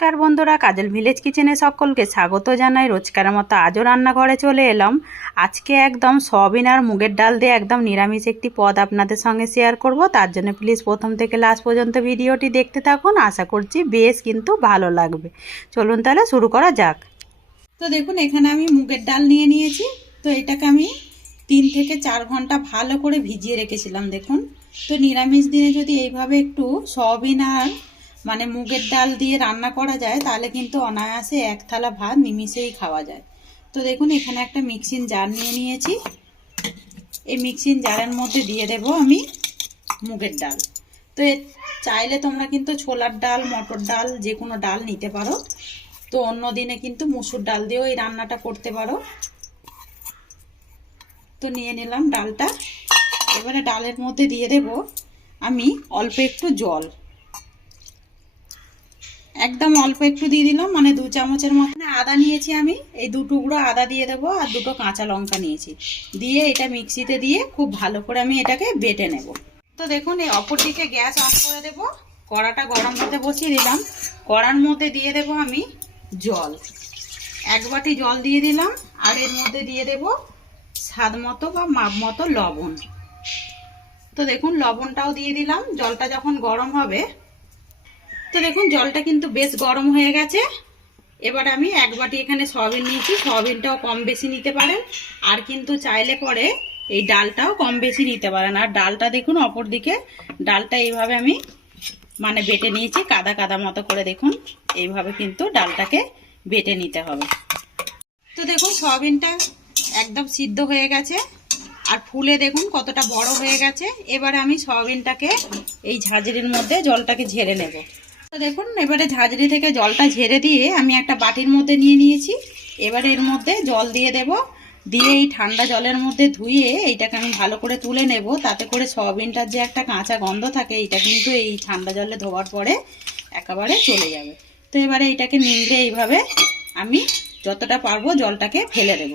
নমস্কার বন্ধুরা, কাজল ভিলেজ কিচেনে সকলকে স্বাগত জানাই। রোজকারের মতো আজও রান্নাঘরে চলে এলাম। আজকে একদম সয়াবিন আর মুগের ডাল দিয়ে একদম নিরামিষ একটি পদ আপনাদের সঙ্গে শেয়ার করব। তার জন্য প্লিজ প্রথম থেকে লাস্ট পর্যন্ত ভিডিওটি দেখতে থাকুন। আশা করছি বেশ কিন্তু ভালো লাগবে। চলুন তাহলে শুরু করা যাক। তো দেখুন, এখানে আমি মুগের ডাল নিয়ে নিয়েছি। তো এটাকে আমি 3 থেকে 4 ঘন্টা ভালো করে ভিজিয়ে রেখেছিলাম। দেখুন, তো নিরামিষ দিনে যদি এইভাবে একটু সয়াবিন আর মুগের ডাল দিয়ে রান্না করা যায় তাহলে কিন্তু অনায়াসে এক থালা ভাত নিমিষেই খাওয়া যায়। তো দেখুন, এখানে একটা মিক্সিং জার নিয়ে নিয়েছি। এই মিক্সিং জারের মধ্যে দিয়ে দেব আমি মুগের ডাল। তো চাইলে তোমরা কিন্তু ছোলার ডাল, মটর ডাল, যে কোনো ডাল নিতে পারো। তো অন্য দিনে কিন্তু মুসুর ডাল দিয়েও এই রান্নাটা করতে পারো। তো নিয়ে নিলাম ডালটা। এবারে ডালের মধ্যে দিয়ে দেব আমি অল্প একটু জল, একদম অল্প একটু দিয়ে দিলাম, 2 চামচের মতন। আদা নিয়েছি আমি, এই 2 টুকরো আদা দিয়ে দেবো, আর 2টো কাঁচা লঙ্কা নিয়েছি। দিয়ে এটা মিক্সিতে দিয়ে খুব ভালো করে আমি এটাকে বেটে নেব। তো দেখুন, এই অপর দিকে গ্যাস অন করে দেব। কড়াটা গরম হতে বসিয়ে দিলাম। কড়ার মধ্যে দিয়ে দেব আমি জল, 1 বাটি জল দিয়ে দিলাম। আর এর মধ্যে দিয়ে দেব স্বাদ মতো বা মাপ মতো লবণ। তো দেখুন, লবণটাও দিয়ে দিলাম। জলটা যখন গরম হবে, তো দেখুন জলটা কিন্তু বেশ গরম হয়ে গেছে। এবার আমি 1 বাটি এখানে সয়াবিন নিয়েছি। সয়াবিনটাও কম বেশি নিতে পারেন, আর কিন্তু চাইলে পরে এই ডালটাও কম বেশি নিতে পারেন। আর ডালটা দেখুন, অপর দিকে ডালটা এইভাবে আমি বেটে নিয়েছি কাদা কাদা মতো করে। দেখুন, এইভাবে কিন্তু ডালটাকে বেটে নিতে হবে। তো দেখুন, সয়াবিনটা একদম সিদ্ধ হয়ে গেছে আর ফুলে দেখুন কতটা বড় হয়ে গেছে। এবারে আমি সয়াবিনটাকে এই ঝাঁঝরির মধ্যে জলটাকে ঝেড়ে নেব। তো দেখুন, এবারে ঝাঁঝরি থেকে জলটা ঝেড়ে দিয়ে আমি একটা বাটির মধ্যে নিয়ে নিয়েছি। এবারে এর মধ্যে জল দিয়ে দেব। দিয়ে এই ঠান্ডা জলের মধ্যে ধুয়ে এইটাকে আমি ভালো করে তুলে নেব। তাতে করে সয়াবিনটার যে একটা কাঁচা গন্ধ থাকে, এইটা কিন্তু এই ঠান্ডা জলে ধোয়ার পরে একেবারে চলে যাবে। তো এবারে এইটাকে নিংড়ে এইভাবে আমি যতটা পারবো জলটাকে ফেলে দেব।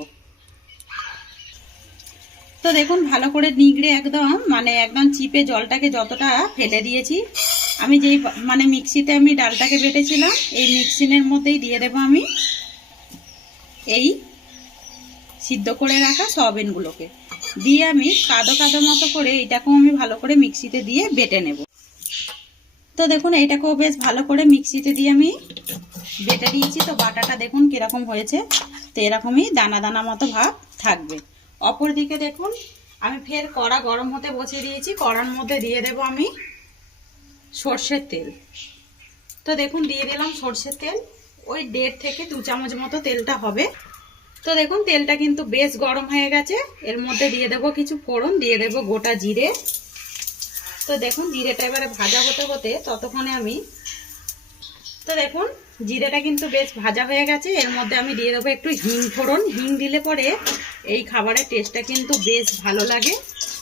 তো দেখুন, ভালো করে নিগড়ে একদম চিপে জলটাকে যতটা ফেলে দিয়েছি। আমি যেই মিক্সিতে আমি ডালটাকে বেটেছিলাম, এই মিক্সিনের মধ্যেই দিয়ে দেব আমি এই সিদ্ধ করে রাখা সয়াবিনগুলোকে। দিয়ে আমি কাদো কাদো মতো করে এটাকেও আমি ভালো করে মিক্সিতে দিয়ে বেটে নেব। তো দেখুন, এইটাকেও বেশ ভালো করে মিক্সিতে দিয়ে আমি বেটে দিয়েছি। তো বাটাটা দেখুন কিরকম হয়েছে। তো এরকমই দানা দানা মতো ভাব থাকবে। অপর দিকে দেখুন, আমি ফের কড়া গরম হতে বসিয়ে দিয়েছি। কড়ার মধ্যে দিয়ে দেব আমি সর্ষের তেল। তো দেখুন, দিয়ে দিলাম সর্ষের তেল। ওই 1.5 থেকে 2 চামচ মতো তেলটা হবে। তো দেখুন, তেলটা কিন্তু বেশ গরম হয়ে গেছে। এর মধ্যে দিয়ে দেব কিছু ফোড়ন, দিয়ে দেব গোটা জিরে। তো দেখুন, জিরেটা এবারে ভাজা হতে হতে ততক্ষণে আমি, তো দেখুন জিরেটা কিন্তু বেশ ভাজা হয়ে গেছে। এর মধ্যে আমি দিয়ে দেবো একটু হিং ফোড়ন। হিং দিলে পরে এই খাবারের টেস্টটা কিন্তু বেশ ভালো লাগে।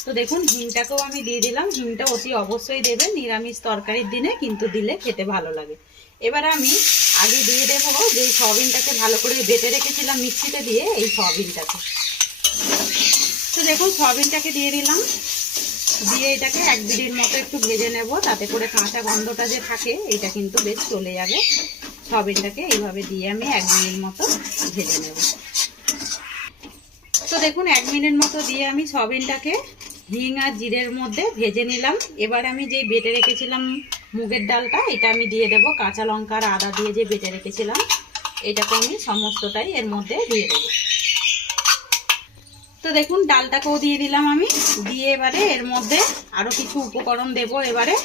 তো দেখুন, হিংটাকেও আমি দিয়ে দিলাম। হিংটা অতি অবশ্যই দেবেন, নিরামিষ তরকারির দিনে কিন্তু দিলে খেতে ভালো লাগে। এবার আমি আগে দিয়ে দেবো যে সয়াবিনটাকে ভালো করে বেটে রেখেছিলাম মিক্সিতে দিয়ে, এই সয়াবিনটাকে। তো দেখুন, সয়াবিনটাকে দিয়ে দিলাম। দিয়ে এটাকে 1 মিনিট মতো একটু ভেজে নেব। তাতে করে কাঁচা গন্ধটা যে থাকে এটা কিন্তু বেশ চলে যাবে। সয়াবিনটাকে এইভাবে দিয়ে আমি 1 মিনিট মতো ভেজে নেব। তো দেখুন, 1 মিনিট মতো দিয়ে আমি সয়াবিনটাকে হিং আর জিরের মধ্যে ভেজে নিলাম। এবার আমি যেই বেটে রেখেছিলাম মুগের ডালটা, এটা আমি দিয়ে দেব। কাঁচা লঙ্কা আর আদা দিয়ে যে বেটে রেখেছিলাম, এটাকে আমি সমস্তটাই এর মধ্যে দিয়ে দেব। তো দেখুন, ডালটাকেও দিয়ে দিলাম আমি। দিয়ে এবারে এর মধ্যে আরো কিছু উপকরণ দেব। এবারে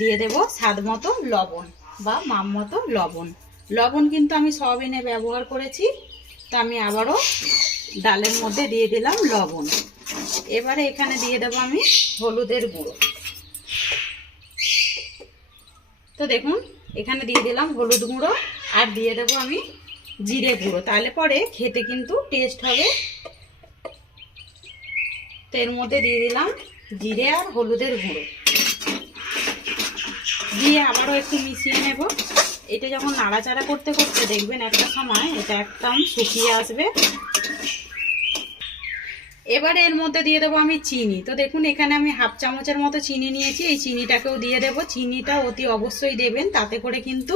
দিয়ে দেব স্বাদ মতো লবণ বা মাপ মতো লবণ। লবণ কিন্তু আমি সয়াবিনে ব্যবহার করেছি, তো আমি আবারও ডালের মধ্যে দিয়ে দিলাম লবণ। এবারে এখানে দিয়ে দেব আমি হলুদের গুঁড়ো। তো দেখুন, এখানে দিয়ে দিলাম হলুদ গুঁড়ো, আর দিয়ে দেব আমি জিরে গুঁড়ো। তাহলে পরে খেতে কিন্তু টেস্ট হবে। তো এর মধ্যে দিয়ে দিলাম জিরে আর হলুদের গুঁড়ো। দিয়ে আবারও একটু মিশিয়ে নেব। এটা যখন নাড়াচাড়া করতে করতে দেখবেন একটা সময় এটা একদম শুকিয়ে আসবে। এবারে এর মধ্যে দিয়ে দেবো আমি চিনি। তো দেখুন, এখানে আমি 1/2 চামচের মতো চিনি নিয়েছি। এই চিনিটাকেও দিয়ে দেব। চিনিটা অতি অবশ্যই দেবেন, তাতে করে কিন্তু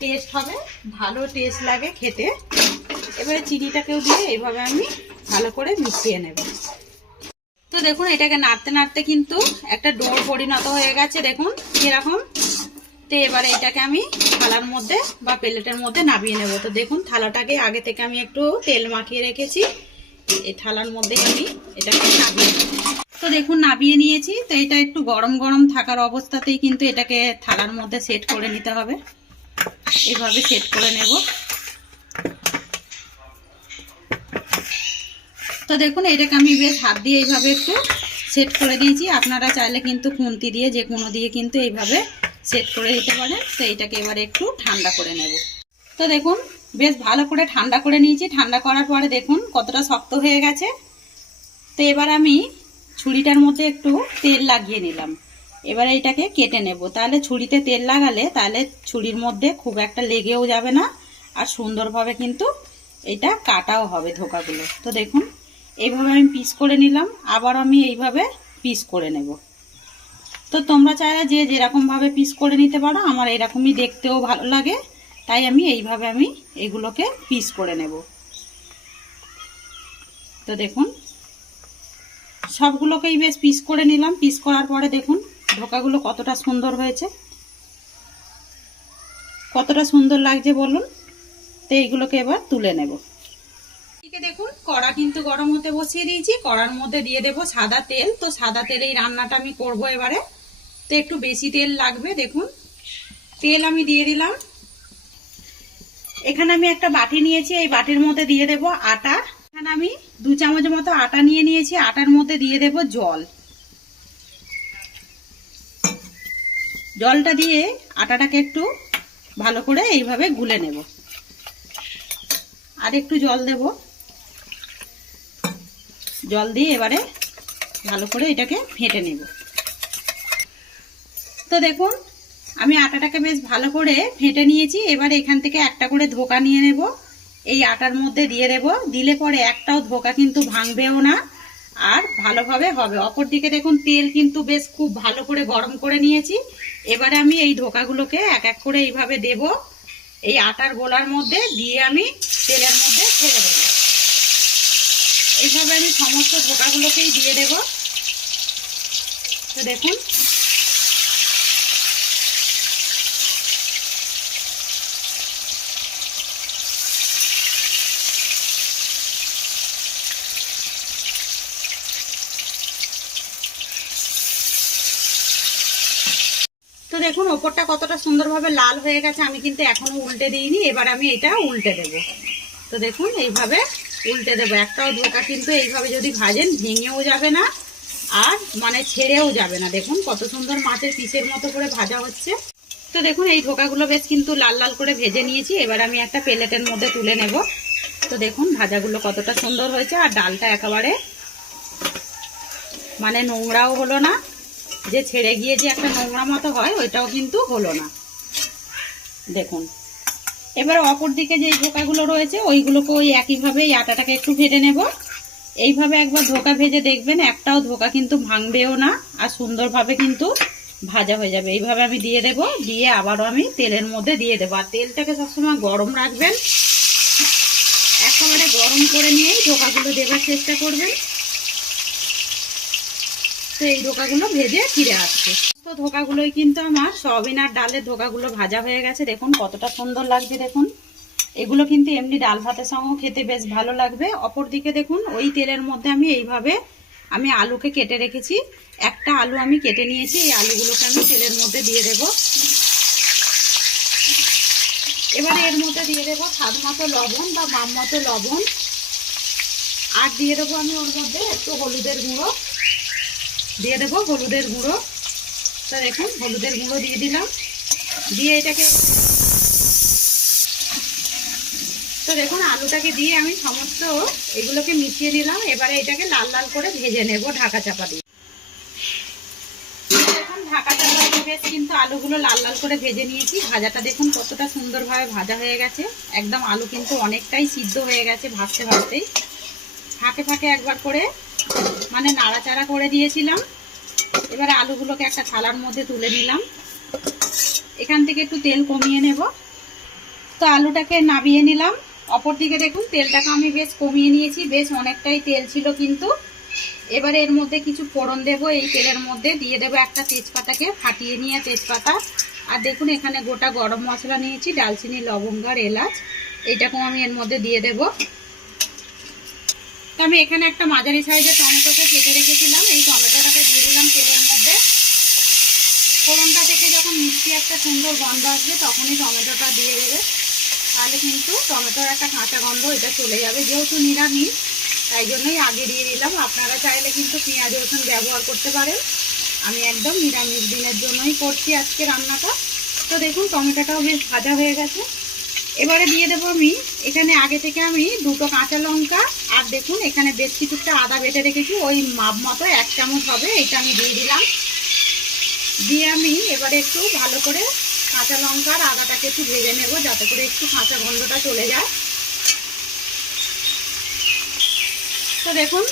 টেস্ট হবে, ভালো টেস্ট লাগে খেতে। এবারে চিনিটাকেও দিয়ে এইভাবে আমি ভালো করে মিশিয়ে নেব। তো দেখুন এটাকে নাড়তে নাড়তে কিন্তু একটা ডোর পরিণত হয়ে গেছে, দেখুন এরকম। তো এবারে এটাকে আমি থালার মধ্যে বা প্লেটের মধ্যে নামিয়ে নেব। তো দেখুন থালাটাকে আগে থেকে আমি একটু তেল মাখিয়ে রেখেছি, এই থালার মধ্যে আমি এটাকে নামিয়ে নেব। তো দেখুন নামিয়ে নিয়েছি। তো এটা একটু গরম গরম থাকার অবস্থাতেই কিন্তু এটাকে থালার মধ্যে সেট করে নিতে হবে। এইভাবে সেট করে নেব। তো দেখুন এটাকে আমি বেশ হাত দিয়ে এইভাবে একটু সেট করে দিয়েছি। আপনারা চাইলে কিন্তু খুন্তি দিয়ে যে কোনো দিয়ে কিন্তু এইভাবে সেট করে দিতে পারেন। তো এটাকে এবারে একটু ঠান্ডা করে নেব। তো দেখুন বেশ ভালো করে ঠান্ডা করে নিয়েছি। ঠান্ডা করার পরে দেখুন কতটা শক্ত হয়ে গেছে। তো এবার আমি ছুরিটার মধ্যে একটু তেল লাগিয়ে নিলাম। এবারে এটাকে কেটে নেব। তাহলে ছুরিতে তেল লাগালে তাহলে ছুরির মধ্যে খুব একটা লেগেও যাবে না, আর সুন্দরভাবে কিন্তু এটা কাটাও হবে ধোকাগুলো। তো দেখুন এইভাবে আমি পিস করে নিলাম, আবার আমি এইভাবে পিস করে নেব। তো তোমরা চাইলে যে যেরকমভাবে পিস করে নিতে পারো, আমার এরকমই দেখতেও ভালো লাগে, তাই আমি এইভাবে এগুলোকে পিস করে নেব। তো দেখুন সবগুলোকেই বেশ পিস করে নিলাম। পিস করার পরে দেখুন ধোকাগুলো কতটা সুন্দর হয়েছে, কতটা সুন্দর লাগছে বলুন। তো এইগুলোকে এবার তুলে নেব। দেখুন কড়া কিন্তু গরম হতে বসিয়ে দিয়েছি। কড়ার মধ্যে দিয়ে দেব সাদা তেল। তো সাদা তেলে এই রান্নাটা আমি করব এবারে। তো একটু বেশি তেল লাগবে। দেখুন তেল আমি দিয়ে দিলাম। এখানে আমি একটা বাটি নিয়েছি, এই বাটির মধ্যে দিয়ে দেব আটা। এখানে আমি 2 চামচ মতো আটা নিয়ে নিয়েছি। আটার মধ্যে দিয়ে দেব জল। জলটা দিয়ে আটাটাকে একটু ভালো করে এইভাবে গুলে নেব। আর একটু জল দেব। জল দিয়ে এবারে ভালো করে এটাকে ফেটে নেব। তো দেখুন আমি আটাটাকে বেশ ভালো করে ফেটে নিয়েছি। এবারে এখান থেকে একটা করে ধোকা নিয়ে নেব, এই আটার মধ্যে দিয়ে দেব। দিলে পরে একটাও ধোকা কিন্তু ভাঙবেও না, আর ভালোভাবে হবে। অপরদিকে দেখুন তেল কিন্তু বেশ খুব ভালো করে গরম করে নিয়েছি। এবারে আমি এই ধোকাগুলোকে এক এক করে এইভাবে দেব, এই আটার গোলার মধ্যে দিয়ে আমি তেলের মধ্যে ছেড়ে দেব। এইভাবে আমি সমস্ত ধোকাগুলোকেই দিয়ে দেব। তো দেখুন তো দেখুন ওপরটা কতটা সুন্দরভাবে লাল হয়ে গেছে। আমি কিন্তু এখনো উল্টে দিইনি। এবার আমি এটা উল্টে দেব। তো দেখুন এইভাবে উল্টে দেব। একটাও ধোকা কিন্তু এইভাবে যদি ভাজেন ভেঙেও যাবে না, আর ছেড়েও যাবে না। দেখুন কত সুন্দর মাছের পিসের মতো করে ভাজা হচ্ছে। তো দেখুন এই ধোকাগুলো বেশ কিন্তু লাল লাল করে ভেজে নিয়েছি। এবার আমি একটা প্লেটের মধ্যে তুলে নেব। তো দেখুন ভাজাগুলো কতটা সুন্দর হয়েছে, আর ডালটা একেবারে নোংরাও হলো না, যে ছেড়ে গিয়ে যে একটা নোংরা মতো হয় ওইটাও কিন্তু হলো না। দেখুন এবার অপর দিকে যে ধোকাগুলো রয়েছে ওইগুলোকে ওই একইভাবে এই আটাটাকে একটু ভেজে নেব। এইভাবে একবার ধোকা ভেজে দেখবেন একটাও ধোকা কিন্তু ভাঙবেও না, আর সুন্দরভাবে কিন্তু ভাজা হয়ে যাবে। এইভাবে আমি দিয়ে দেব, দিয়ে আবারও আমি তেলের মধ্যে দিয়ে দেবো। আর তেলটাকে সবসময় গরম রাখবেন, একেবারে গরম করে নিয়েই ধোকাগুলো দেবার চেষ্টা করবেন। তো এই ধোকাগুলো ভেজে ফিরে আসছে। তো ধোকাগুলোই কিন্তু আমার সয়াবিন আর ডালের ধোকাগুলো ভাজা হয়ে গেছে। দেখুন কতটা সুন্দর লাগছে। দেখুন এগুলো কিন্তু এমনি ডাল ভাতের সঙ্গে খেতে বেশ ভালো লাগবে। অপরদিকে দেখুন ওই তেলের মধ্যে আমি এইভাবে আলুকে কেটে রেখেছি। একটা আলু আমি কেটে নিয়েছি। এই আলুগুলোকে আমি তেলের মধ্যে দিয়ে দেব। এবারে এর মধ্যে দিয়ে দেবো স্বাদ মতো লবণ বা মাপ মতো লবণ, আর দিয়ে দেবো আমি ওর মধ্যে একটু হলুদের গুঁড়ো দিয়ে দেবো। হলুদের গুঁড়ো, তো দেখুন হলুদের গুঁড়ো দিয়ে দিলাম। দিয়ে এটাকে তো দেখুন আলুটাকে দিয়ে আমি সমস্ত এগুলোকে মিশিয়ে নিলাম। এবারে এটাকে লাল লাল করে ভেজে নেব ঢাকা চাপা দিয়ে। দেখুন ঢাকা চাপা দিয়ে বেশ কিন্তু আলুগুলো লাল লাল করে ভেজে নিয়েছি। ভাজাটা দেখুন কতটা সুন্দরভাবে ভাজা হয়ে গেছে। একদম আলু কিন্তু অনেকটাই সিদ্ধ হয়ে গেছে ভাজতে ভাজতেই। ফাঁকে ফাঁকে একবার করে নাড়াচাড়া করে দিয়েছিলাম। এবারে আলুগুলোকে একটা থালার মধ্যে তুলে নিলাম। এখান থেকে একটু তেল কমিয়ে নেব। তো আলুটাকে নামিয়ে নিলাম। অপর দিকে দেখুন তেলটাকে আমি বেশ কমিয়ে নিয়েছি, বেশ অনেকটাই তেল ছিল কিন্তু। এবারে এর মধ্যে কিছু ফোড়ন দেব। এই তেলের মধ্যে দিয়ে দেবো একটা তেজপাতাকে ফাটিয়ে নিয়ে তেজপাতা, আর দেখুন এখানে গোটা গরম মশলা নিয়েছি, দালচিনি, লবঙ্গ আর এলাচ, এইটাকেও আমি এর মধ্যে দিয়ে দেব। তো আমি এখানে একটা মাঝারি সাইজের টমেটোকে কেটে রেখেছিলাম, এই টমেটোটাকে দিয়ে দিলাম তেলের মধ্যে। ফোড়নটা থেকে যখন মিষ্টি একটা সুন্দর গন্ধ আসবে তখনই টমেটোটা দিয়ে দেবে, তাহলে কিন্তু টমেটোর একটা কাঁচা গন্ধ এটা চলে যাবে। যেহেতু নিরামিষ তাই জন্যই আগে দিয়ে দিলাম। আপনারা চাইলে কিন্তু পেঁয়াজ রসুন ব্যবহার করতে পারেন, আমি একদম নিরামিষ দিনের জন্যই করছি আজকে রান্নাটা। তো দেখুন টমেটোটাও বেশ ভাজা হয়ে গেছে। এবারে দিয়ে দেবো আমি এখানে আগে থেকে আমি দুটো কাঁচা লঙ্কা, আর দেখুন এখানে বেশ কিছুটা আদা বেটে রেখেছি, ওই মাপ মতো 1 চামচ হবে, এটা আমি দিয়ে দিলাম। দিয়ে আমি এবারে একটু ভালো করে কাঁচা লঙ্কা আর আদাটাকে একটু ভেজে নেব, যাতে করে একটু কাঁচা গন্ধটা চলে যায়। তো দেখুন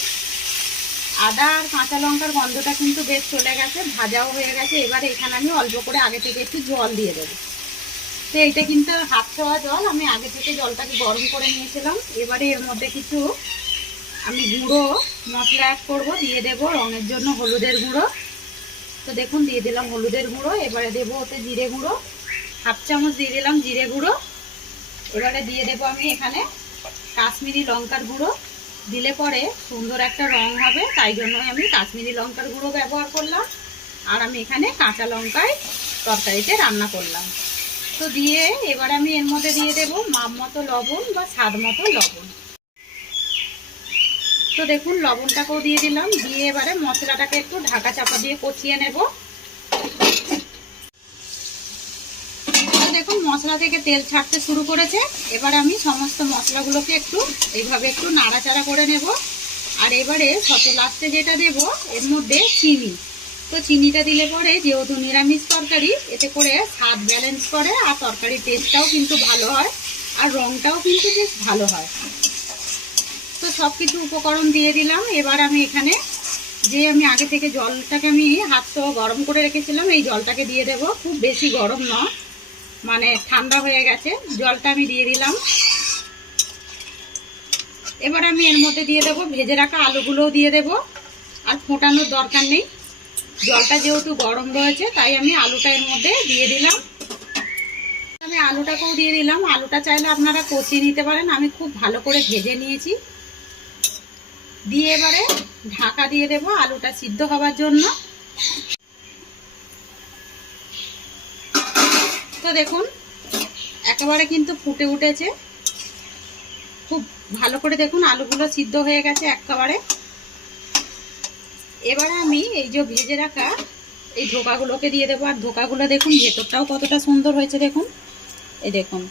আদা আর কাঁচা লঙ্কার গন্ধটা কিন্তু বেশ চলে গেছে, ভাজাও হয়ে গেছে। এবারে এখানে আমি অল্প করে আগে থেকে একটু জল দিয়ে দেবো। তো এইটা কিন্তু হাত ছোঁয়া জল, আমি আগে থেকে জলটাকে গরম করে নিয়েছিলাম। এবারে এর মধ্যে কিছু আমি গুঁড়ো মশলা অ্যাড করবো, দিয়ে দেবো রঙের জন্য হলুদের গুঁড়ো। তো দেখুন দিয়ে দিলাম হলুদের গুঁড়ো। এবারে দেবো ওতে জিরে গুঁড়ো, 1/2 চামচ দিয়ে দিলাম জিরে গুঁড়ো। এবারে দিয়ে দেবো আমি এখানে কাশ্মীরি লঙ্কার গুঁড়ো, দিলে পরে সুন্দর একটা রং হবে, তাই জন্য আমি কাশ্মীরি লঙ্কার গুঁড়ো ব্যবহার করলাম। আর আমি এখানে কাঁচা লঙ্কায় তরকারিতে রান্না করলাম। তো দিয়ে এবারে আমি এর মধ্যে দিয়ে দেবো মাপ মতো লবণ বা স্বাদ মতো লবণ। তো দেখুন লবণটাকেও দিয়ে দিলাম, দিয়ে এবারে মশলাটাকে একটু ঢাকা চাপা দিয়ে কষিয়ে নেব। দেখুন মশলা থেকে তেল ছাড়তে শুরু করেছে। এবারে আমি সমস্ত মশলাগুলোকে একটু এইভাবে একটু নাড়াচাড়া করে নেব। আর এবারে শত লাস্টে যেটা দেব এর মধ্যে চিনি। তো চিনিটা দিলে পরে যেহেতু নিরামিষ তরকারি, এতে করে স্বাদ ব্যালেন্স করে, আর তরকারির টেস্টটাও কিন্তু ভালো হয়, আর রঙটাও কিন্তু বেশ ভালো হয়। তো সব কিছু উপকরণ দিয়ে দিলাম। এবার আমি এখানে যে আমি আগে থেকে জলটাকে আমি হাত সহ গরম করে রেখেছিলাম, এই জলটাকে দিয়ে দেব। খুব বেশি গরম নয়, মানে ঠান্ডা হয়ে গেছে, জলটা আমি দিয়ে দিলাম। এবার আমি এর মধ্যে দিয়ে দেবো ভেজে রাখা আলুগুলোও দিয়ে দেব, আর ফোটানোর দরকার নেই, জলটা যেহেতু গরম রয়েছে তাই আমি আলুটা এর মধ্যে দিয়ে দিলাম। আমি আলুটাকেও দিয়ে দিলাম। আলুটা চাইলে আপনারা কষিয়ে নিতে পারেন, আমি খুব ভালো করে ভেজে নিয়েছি। দিয়ে এবারে ঢাকা দিয়ে দেব আলুটা সিদ্ধ হবার জন্য। তো দেখুন একেবারে কিন্তু ফুটে উঠেছে, খুব ভালো করে দেখুন আলুগুলো সিদ্ধ হয়ে গেছে একেবারে। এবারে আমি এই যে ভেজে রাখা এই ধোকাগুলোকে দিয়ে দেবো। আর ধোকাগুলো দেখুন ভেতরটাও কতটা সুন্দর হয়েছে, দেখুন এই দেখুন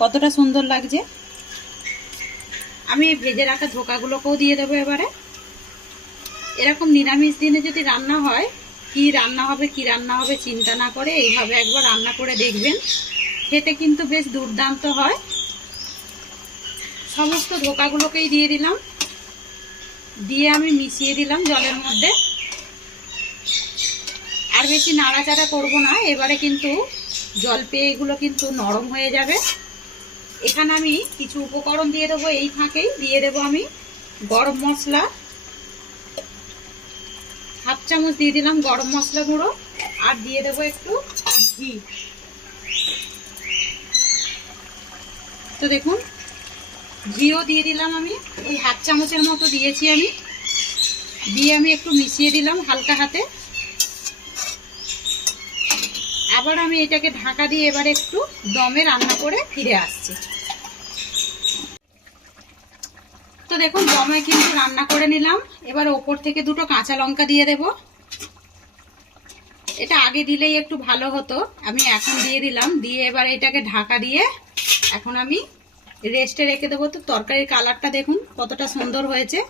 কতটা সুন্দর লাগছে। আমি ভেজে রাখা ধোকাগুলোকেও দিয়ে দেবো এবারে। এরকম নিরামিষ দিনে যদি রান্না হয়, কি রান্না হবে চিন্তা না করে এইভাবে একবার রান্না করে দেখবেন, খেতে কিন্তু বেশ দুর্দান্ত হয়। সমস্ত ধোকাগুলোকেই দিয়ে দিলাম, দিয়ে আমি মিশিয়ে দিলাম জলের মধ্যে। আর বেশি নাড়াচাড়া করব না, এবারে কিন্তু জল পেয়ে এগুলো কিন্তু নরম হয়ে যাবে। এখানে আমি কিছু উপকরণ দিয়ে দেবো, এই ফাঁকেই দিয়ে দেবো আমি গরম মশলা, 1/2 চামচ দিয়ে দিলাম গরম মশলা গুঁড়ো, আর দিয়ে দেবো একটু ঘি। তো দেখুন ঘিও দিয়ে দিলাম, আমি ওই 1/2 চামচের মতো দিয়েছি আমি। দিয়ে আমি একটু মিশিয়ে দিলাম হালকা হাতে। আবার আমি এটাকে ঢাকা দিয়ে এবারে একটু দমে রান্না করে ফিরে আসছি। তো দেখুন দমে কিন্তু রান্না করে নিলাম। এবার ওপর থেকে দুটো কাঁচা লঙ্কা দিয়ে দেব। এটা আগে দিলেই একটু ভালো হতো, আমি এখন দিয়ে দিলাম। দিয়ে এবার এটাকে ঢাকা দিয়ে এখন আমি রেস্টে রেখে দেবো। তো তরকারির কালারটা দেখুন কতটা সুন্দর হয়েছে।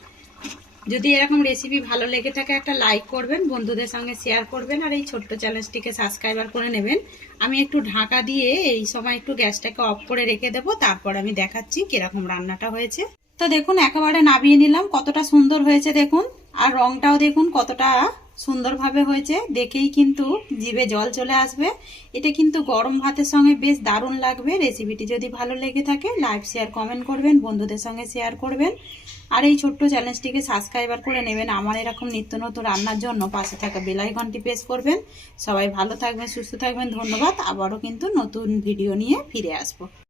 যদি এরকম রেসিপি ভালো লেগে থাকে একটা লাইক করবেন, বন্ধুদের সঙ্গে শেয়ার করবেন, আর এই ছোট্ট চ্যানেলটিকে সাবস্ক্রাইবার করে নেবেন। আমি একটু ঢাকা দিয়ে এই সময় একটু গ্যাসটাকে অফ করে রেখে দেবো, তারপর আমি দেখাচ্ছি কিরকম রান্নাটা হয়েছে। তো দেখুন একেবারে নামিয়ে নিলাম, কতটা সুন্দর হয়েছে দেখুন, আর রংটাও দেখুন কতটা সুন্দরভাবে হয়েছে, দেখেই কিন্তু জিভে জল চলে আসবে। এটা কিন্তু গরম ভাতের সঙ্গে বেশ দারুণ লাগবে। রেসিপিটি যদি ভালো লেগে থাকে লাইক শেয়ার কমেন্ট করবেন, বন্ধুদের সঙ্গে শেয়ার করবেন, আর এই ছোট্ট চ্যানেলটিকে সাবস্ক্রাইবার করে নেবেন আমার এরকম নিত্য নতুন রান্নার জন্য। পাশে থাকা বেল আইকনটি প্রেস করবেন। সবাই ভালো থাকবেন, সুস্থ থাকবেন, ধন্যবাদ। আবারও কিন্তু নতুন ভিডিও নিয়ে ফিরে আসবো।